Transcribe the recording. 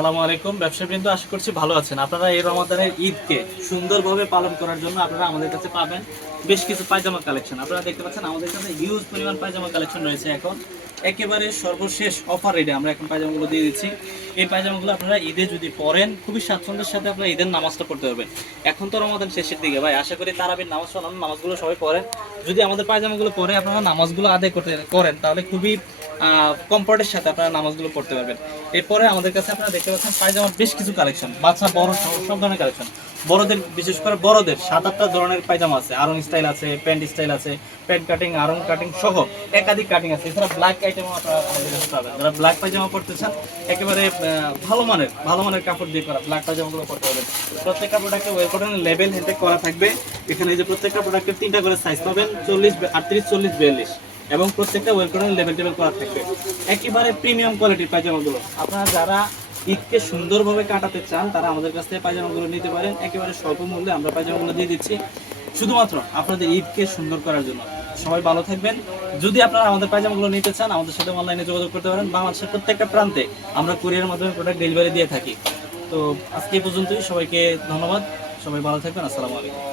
আসসালামু আলাইকুম। ব্যবসাবৃন্দ আশা করছি ভালো আছেন। আপনারা এই রমাদানের ঈদকে সুন্দরভাবে পালন করার জন্য আপনারা আমাদের কাছে পাবেন বেশ কিছু পায়জামা কালেকশন। আপনারা দেখতে পাচ্ছেন, আমাদের কাছে হিউজ পরিমাণ পায়জামা কালেকশন রয়েছে এখন। একেবারে সর্বশেষ অফার রেটে আমরা এখন পায়জামাগুলো দিয়ে দিচ্ছি। এই পায়জামাগুলো আপনারা ঈদে যদি পরেন, খুবই স্বাচ্ছন্দ্যের সাথে আপনারা ঈদের নামাজটা পড়তে পারবেন। এখন তো রমাদান শেষের দিকে। ভাই, আশা করি তারাবির নামাজ অন্যান্য নামাজগুলো সবাই পড়েন। যদি আমাদের পায়জামাগুলো পরে আপনারা নামাজগুলো আদায় করতে করেন, তাহলে খুবই কমফোর্টের সাথে আপনারা নামাজগুলো পড়তে পারবেন। এরপরে আমাদের কাছে আপনারা দেখতে পাচ্ছেন পায়জামার বেশ কিছু কালেকশন বাচ্চা বড় সব ধরনের কালেকশন বড়দের, বিশেষ করে বড়দের, সাত আটটা ধরনের পায়জামা আছে। আরং স্টাইল আছে প্যান্ট স্টাইল আছে প্যান্ট কাটিং আরং কাটিং সহ একাধিক কাটিং আছে। এছাড়া ব্ল্যাক আইটেমও আপনারা পাবেন। যারা ব্ল্যাক পায়জামা পড়তে চান, একেবারে ভালো মানের ভালো মানের কাপড় দিয়ে করা ব্ল্যাক পায়জামাগুলো পড়তে পারবেন। প্রত্যেকটা প্রোডাক্টে ওয়েল কটনের লেভেল হেঁটে করা থাকবে। এখানে যে প্রত্যেকটা প্রোডাক্টের তিনটা করে সাইজ পাবেন, চল্লিশ, আটত্রিশ, চল্লিশ, বিয়াল্লিশ। এবং প্রত্যেকটা ওয়েল লেভেল টেবিল করা থাকবে। একেবারে প্রিমিয়াম কোয়ালিটির পায়জামাগুলো। আপনারা যারা ঈদকে সুন্দরভাবে কাটাতে চান, তারা আমাদের কাছ থেকে পায়জামাগুলো নিতে পারেন। একেবারে স্বল্প মূল্যে আমরা পায়জামাগুলো দিয়ে দিচ্ছি। শুধুমাত্র আপনাদের ঈদকে সুন্দর করার জন্য। সবাই ভালো থাকবেন। যদি আপনারা আমাদের পায়জামাগুলো নিতে চান, আমাদের সাথে অনলাইনে যোগাযোগ করতে পারেন। বাংলাদেশের প্রত্যেকটা প্রান্তে আমরা কুরিয়ার মাধ্যমে প্রোডাক্ট ডেলিভারি দিয়ে থাকি। তো আজকে পর্যন্তই। সবাইকে ধন্যবাদ। সবাই ভালো থাকবেন। আসসালামু আলাইকুম।